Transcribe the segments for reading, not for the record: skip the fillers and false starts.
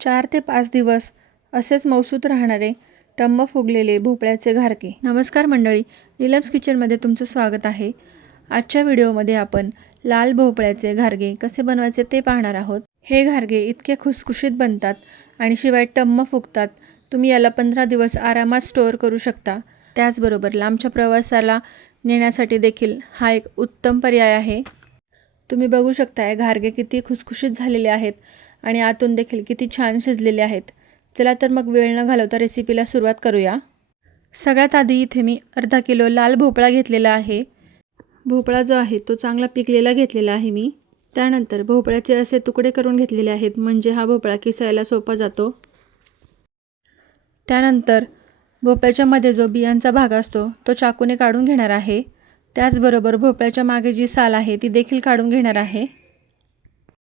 4 ते 5 दिवस असेच मौसूत राहणारे टम्म फुगलेले भोपळ्याचे घारके. नमस्कार मंडळी, नीलम्स किचनमध्ये तुमचं स्वागत आहे. आजच्या व्हिडिओमध्ये आपण लाल भोपळ्याचे घारगे कसे बनवायचे ते पाहणार आहोत. हे घारगे इतके खुसखुशीत बनतात आणि शिवाय टम्म फुगतात. तुम्ही याला 15 दिवस आरामात स्टोअर करू शकता. त्याचबरोबर लांबच्या प्रवासाला नेण्यासाठी देखील हा एक उत्तम पर्याय आहे. तुम्ही बघू शकता घारगे किती खुसखुशीत झालेले आहेत आणि आतून देखील किती छान शिजलेले आहेत. चला तर मग वेळ न घालवता रेसिपीला सुरुवात करूया. सगळ्यात आधी इथे मी अर्धा किलो लाल भोपळा घेतलेला आहे. भोपळा जो आहे तो चांगला पिकलेला घेतलेला आहे मी. त्यानंतर भोपळ्याचे असे तुकडे करून घेतलेले आहेत, म्हणजे हा भोपळा किसायला सोपा जातो. त्यानंतर भोपळ्याच्या मध्ये जो बियांचा भाग असतो तो चाकूने काढून घेणार आहे. त्याचबरोबर भोपळ्याच्या मागे जी साल आहे ती देखील काढून घेणार आहे.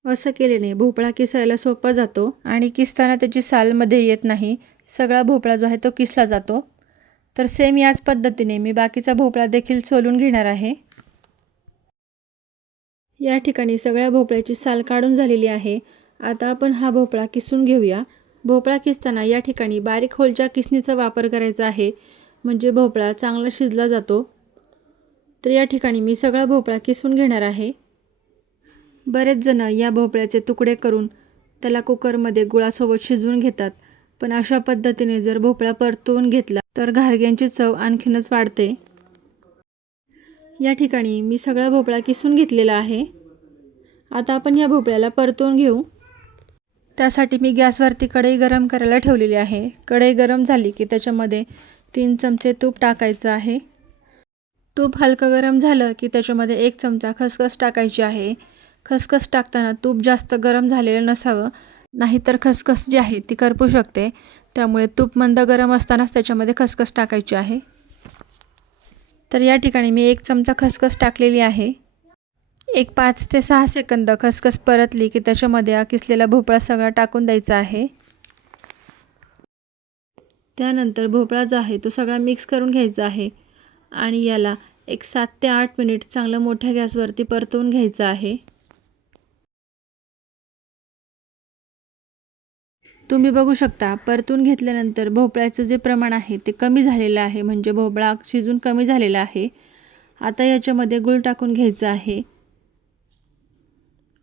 असं केल्याने भोपळा किसायला सोपा जातो आणि किसताना त्याची साल मध्ये येत नाही. सगळा भोपळा जो आहे तो किसला जातो. तर सेम याच पद्धतीने मी बाकीचा भोपळा देखील सोलून घेणार आहे. या ठिकाणी सगळ्या भोपळ्याची साल काढून झालेली आहे. आता आपण हा भोपळा किसून घेऊया. भोपळा किसताना या ठिकाणी बारीक होलच्या किसणीचा वापर करायचा आहे, म्हणजे भोपळा चांगला शिजला जातो. तर या ठिकाणी मी सगळा भोपळा किसून घेणार आहे. बरेच जण या भोपळ्याचे तुकडे करून त्याला कुकरमध्ये गुळासोबत शिजवून घेतात, पण अशा पद्धतीने जर भोपळा परतवून घेतला तर घारग्यांची चव आणखीनच वाढते. या ठिकाणी मी सगळा भोपळा किसून घेतलेला आहे. आता आपण या भोपळ्याला परतवून घेऊ. त्यासाठी मी गॅसवरती कढई गरम करायला ठेवलेली आहे. कढई गरम झाली की त्याच्यामध्ये 3 चमचे तूप टाकायचं आहे. तूप हलकं गरम झालं की त्याच्यामध्ये 1 चमचा खसखस टाकायची आहे. खसखस टाकताना तूप जास्त गरम झालेलं नसावं, नाहीतर खसखस जी आहे ती करपू शकते. त्यामुळे तूप मंद गरम असतानाच त्याच्यामध्ये खसखस टाकायची आहे. तर या ठिकाणी मी 1 चमचा खसखस टाकलेली आहे. एक 5 ते 6 सेकंद खसखस परतली की त्याच्यामध्ये किसलेला भोपळा सगळा टाकून द्यायचा आहे. त्यानंतर भोपळा जो आहे तो सगळा मिक्स करून घ्यायचा आहे आणि याला एक 7 ते 8 मिनिट चांगलं मोठ्या गॅसवरती परतवून घ्यायचं आहे. तुम्ही बघू शकता परतून घेतल्यानंतर भोपळ्याचं जे प्रमाण आहे ते कमी झालेलं आहे, म्हणजे भोपळा शिजून कमी झालेला आहे. आता याच्यामध्ये गूळ टाकून घ्यायचं आहे.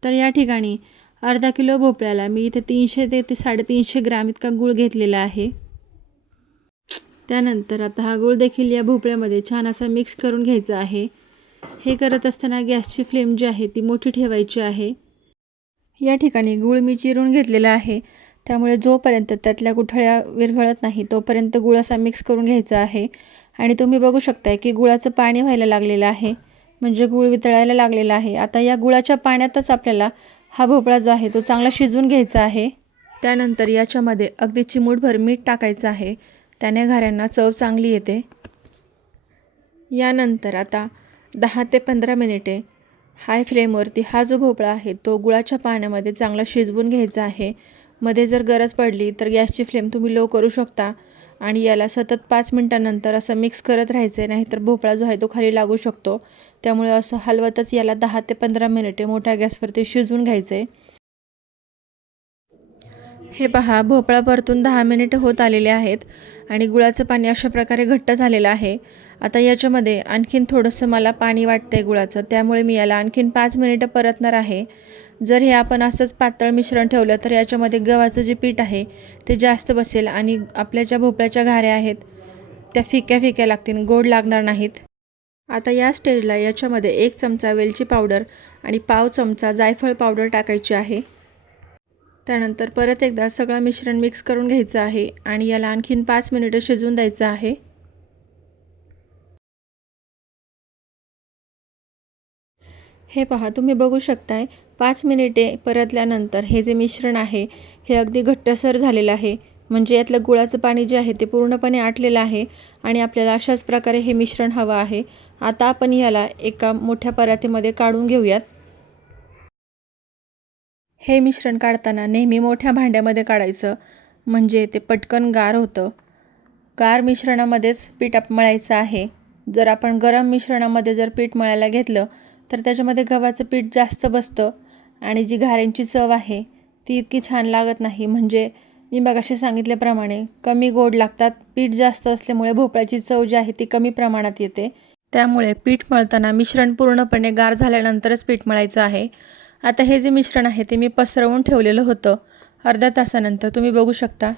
तर या ठिकाणी अर्धा किलो भोपळ्याला मी इथे 300 ते 350 ग्रॅम इतका गूळ घेतलेला आहे. त्यानंतर आता हा गूळ देखील या भोपळ्यामध्ये छान असा मिक्स करून घ्यायचा आहे. हे करत असताना गॅसची फ्लेम जी आहे ती मोठी ठेवायची आहे. या ठिकाणी गूळ मी चिरून घेतलेला आहे, त्यामुळे जोपर्यंत त्यातल्या गुठळ्या विरघळत नाही तोपर्यंत गूळ असा मिक्स करून घ्यायचा आहे. आणि तुम्ही बघू शकता की गुळाचं पाणी व्हायला लागलेलं आहे, म्हणजे गूळ वितळायला लागलेला आहे. आता या गुळाच्या पाण्यातच आपल्याला हा भोपळा जो आहे तो चांगला शिजवून घ्यायचा आहे. त्यानंतर याच्यामध्ये अगदी चिमूटभर मीठ टाकायचं आहे, त्याने घाऱ्यांना चव चांगली येते. यानंतर आता 10 ते 15 मिनिटे हाय फ्लेमवरती हा जो भोपळा आहे तो गुळाच्या पाण्यामध्ये चांगला शिजवून घ्यायचा आहे. मध्ये जर गरज पडली तर गॅसची फ्लेम तुम्ही लो करू शकता आणि याला सतत 5 मिनिटांनंतर असं मिक्स करत राहायचं आहे, नाहीतर भोपळा जो आहे तो खाली लागू शकतो. त्यामुळे असं हलवतच याला 10 ते 15 मिनिटे मोठ्या गॅसवरती शिजवून घ्यायचं आहे. हे पहा, भोपळा परतून 10 मिनिटे होत आलेले आहेत आणि गुळाचं पाणी अशा प्रकारे घट्ट झालेलं आहे. आता याच्यामध्ये आणखीन थोडंसं मला पाणी वाटतं आहे गुळाचं, त्यामुळे मी याला आणखीन 5 मिनिटं परतणार आहे. जर हे आपण असंच पातळ मिश्रण ठेवलं तर याच्यामध्ये गव्हाचं जे पीठ आहे ते जास्त बसेल आणि आपल्या ज्या भोपळ्याच्या घाऱ्या आहेत त्या फिक्या फिक्या लागतील, गोड लागणार नाहीत. आता या स्टेजला याच्यामध्ये 1 चमचा वेलची पावडर आणि पाव चमचा जायफळ पावडर टाकायची आहे. त्यानंतर परत एकदा सगळं मिश्रण मिक्स करून घ्यायचं आहे आणि याला आणखीन 5 मिनिटं शिजवून द्यायचं आहे. हे पहा, तुम्ही बघू शकताय 5 मिनिटे परतल्यानंतर हे जे मिश्रण आहे हे अगदी घट्टसर झालेलं आहे, म्हणजे यातलं गुळाचं पाणी जे आहे ते पूर्णपणे आटलेलं आहे आणि आपल्याला अशाच प्रकारे हे मिश्रण हवं आहे. आता आपण याला एका मोठ्या परातीमध्ये काढून घेऊयात. हे मिश्रण काढताना नेहमी मोठ्या भांड्यामध्ये काढायचं, म्हणजे ते पटकन गार होतं. गार मिश्रणामध्येच पीठ मळायचं आहे. जर आपण गरम मिश्रणामध्ये जर पीठ मळायला घेतलं तर त्याच्यामध्ये गव्हाचं पीठ जास्त बसतं आणि जी घाऱ्यांची चव आहे ती इतकी छान लागत नाही. म्हणजे मी मगाशी सांगितल्याप्रमाणे कमी गोड लागतात. पीठ जास्त असल्यामुळे भोपळ्याची चव जी आहे ती कमी प्रमाणात येते. त्यामुळे पीठ मळताना मिश्रण पूर्णपणे गार झाल्यानंतरच पीठ मळायचं आहे. आता हे जे मिश्रण आहे ते मी पसरवून ठेवलेलं होतं अर्ध्या तासानंतर. तुम्ही बघू शकता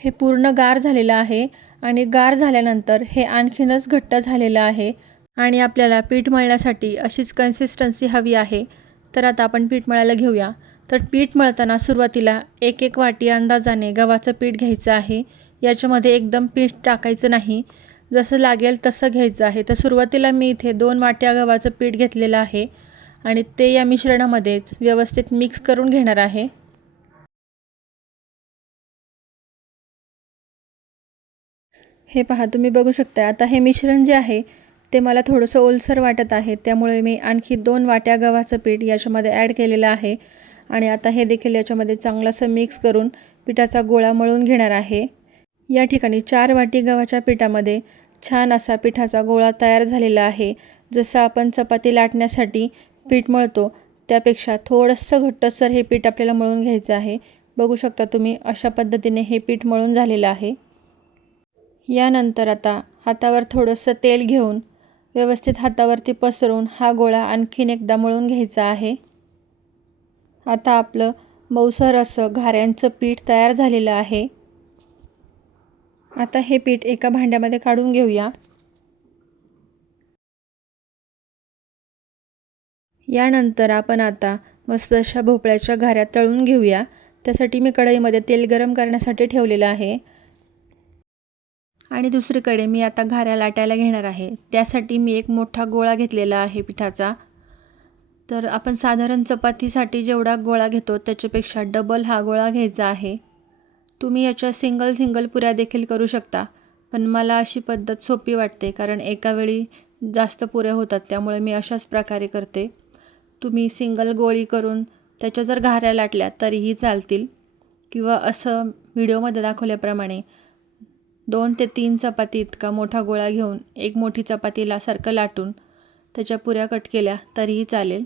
हे पूर्ण गार झालेलं आहे आणि गार झाल्यानंतर हे आणखीनच घट्ट झालेलं आहे आणि आपल्याला पीठ मळण्यासाठी अशीच कन्सिस्टन्सी हवी आहे. तर आता आपण पीठ मळायला घेऊया. तर पीठ मळताना सुरुवातीला 1-1 वाटी अंदाजाने गव्हाचं पीठ घ्यायचं आहे. याच्यामध्ये एकदम पीठ टाकायचं नाही, जसं लागेल तसं घ्यायचं आहे. तर सुरुवातीला मी इथे 2 वाट्या गव्हाचं पीठ घेतलेलं आहे आणि ते या मिश्रणामध्येच व्यवस्थित मिक्स करून घेणार आहे. हे पहा, तुम्ही बघू शकता. आता हे मिश्रण जे आहे ते मला थोडंसं ओलसर वाटत आहे, त्यामुळे मी आणखी 2 वाट्या गव्हाचं पीठ याच्यामध्ये ॲड केलेलं आहे आणि आता हे देखील याच्यामध्ये चांगलंसं मिक्स करून पिठाचा गोळा मळून घेणार आहे. या ठिकाणी 4 वाटी गव्हाच्या पिठामध्ये छान असा पिठाचा गोळा तयार झालेला आहे. जसं आपण चपाती लाटण्यासाठी पीठ मळतो त्यापेक्षा थोडंसं घट्टसर हे पीठ आपल्याला मळून घ्यायचं आहे. बघू शकता तुम्ही, अशा पद्धतीने हे पीठ मळून झालेलं आहे. यानंतर आता हातावर थोडंसं तेल घेऊन व्यवस्थित हातावरती पसरून हा गोळा आणखीन एकदा मळून घ्यायचा आहे. आता आपलं मऊसर असं घाऱ्यांचं पीठ तयार झालेलं आहे. आता हे पीठ एका भांड्यामध्ये काढून घेऊया. यानंतर आपण आता मस्त अशा भोपळ्याच्या घाऱ्या तळून घेऊया. त्यासाठी मी कढईमध्ये तेल गरम करण्यासाठी ठेवलेलं आहे आणि दुसरीकडे मी आता घाऱ्या लाटायला घेणार आहे. त्यासाठी मी एक मोठा गोळा घेतलेला आहे पिठाचा. तर आपण साधारण चपातीसाठी जेवढा गोळा घेतो त्याच्यापेक्षा डबल हा गोळा घ्यायचा आहे. तुम्ही याच्या सिंगल पुऱ्या देखील करू शकता, पण मला अशी पद्धत सोपी वाटते कारण एका वेळी जास्त पुऱ्या होतात, त्यामुळे मी अशाच प्रकारे करते. तुम्ही सिंगल गोळी करून त्याच्या जर घाऱ्या लाटल्या तरीही चालतील किंवा असं व्हिडिओमध्ये दाखवल्याप्रमाणे 2 ते 3 चपाती इतका मोठा गोळा घेऊन एक मोठी चपातीला सारखं लाटून त्याच्या पुऱ्या कट केल्या तरीही चालेल.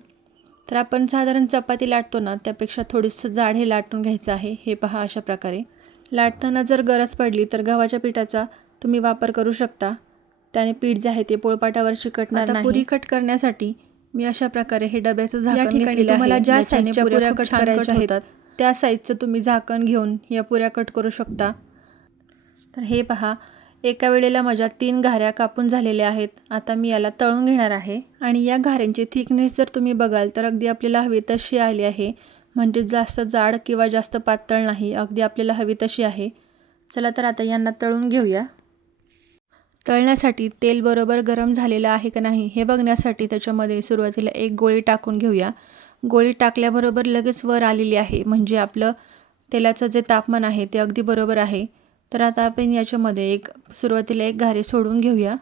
तर आपण साधारण चपाती लाटतो ना त्यापेक्षा थोडंसं जाड हे लाटून घ्यायचं आहे. हे पहा, अशा प्रकारे लाटताना जर गरज पडली तर गव्हाच्या पिठाचा तुम्ही वापर करू शकता. त्याने पीठ जे आहे ते पोळपाटावर चिकटणार नाही. पुरी कट करण्यासाठी मी अशा प्रकारे हे डब्याचं झाकण घेतलेलं आहे. तुम्हाला ज्या साईजच्या पुऱ्या कट करायच्या आहेत त्या साईजचं तुम्ही झाकण घेऊन या पुऱ्या कट करू शकता. तर हे पहा, एका वेळेला माझ्या 3 घाऱ्या कापून झालेल्या आहेत. आता मी याला तळून घेणार आहे आणि या घाऱ्यांची थिकनेस जर तुम्ही बघाल तर अगदी आपल्याला हवी तशी आली आहे. म्हणजे जास्त जाड किंवा जास्त पातळ नाही, अगदी आपल्याला हवी तशी आहे. चला तर आता यांना तळून घेऊया. तळण्यासाठी तेल बरोबर गरम झालेलं आहे का नाही हे बघण्यासाठी त्याच्यामध्ये सुरुवातीला एक गोळी टाकून घेऊया. गोळी टाकल्याबरोबर लगेच वर आलेली आहे, म्हणजे आपलं तेलाचं जे तापमान आहे ते अगदी बरोबर आहे. तर आता आपण याच्यामध्ये सुरुवातीला एक घारे सोडून घेऊया.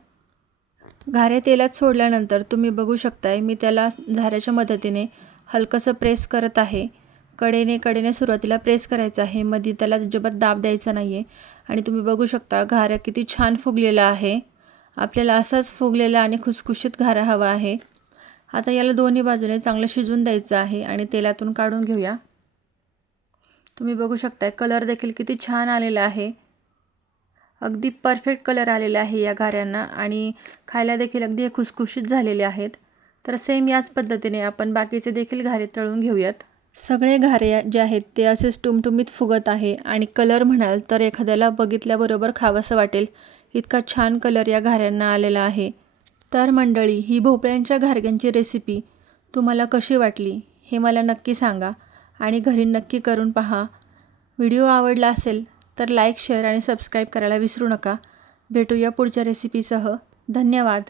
घारे तेलात सोडल्यानंतर तुम्ही बघू शकताय मी त्याला झाऱ्याच्या मदतीने हलकंसं प्रेस करत आहे. कडेने सुरुवातीला प्रेस करायचं आहे, मध्ये त्याला अजिबात दाब द्यायचा नाही आहे. आणि तुम्ही बघू शकता घाऱ्या किती छान फुगलेला आहे. आपल्याला असाच फुगलेला आणि खुसखुशीत घारा हवा आहे. आता याला दोन्ही बाजूने चांगलं शिजून द्यायचं आहे आणि तेलातून काढून घेऊया. तुम्ही बघू शकताय कलर देखील किती छान आलेला आहे. अगदी परफेक्ट कलर आलेला आहे या घाऱ्यांना आणि खायला देखील अगदी खुसखुशीत झालेले आहेत. तर सेम याच पद्धतीने आपण बाकीचे देखील घारे तळून घेऊयात. सगळे घारे जे आहेत ते असेच टुमटुमीत फुगत आहे आणि कलर म्हणाल तर एखाद्याला बघितल्याबरोबर खावंसं वाटेल इतका छान कलर या घाऱ्यांना आलेला आहे. तर मंडळी, ही भोपळ्यांच्या घारग्यांची रेसिपी तुम्हाला कशी वाटली हे मला नक्की सांगा आणि घरी नक्की करून पहा. व्हिडिओ आवडला असेल तर लाईक, शेअर आणि सबस्क्राईब करायला विसरू नका. भेटूया पुढच्या रेसिपीसह. धन्यवाद.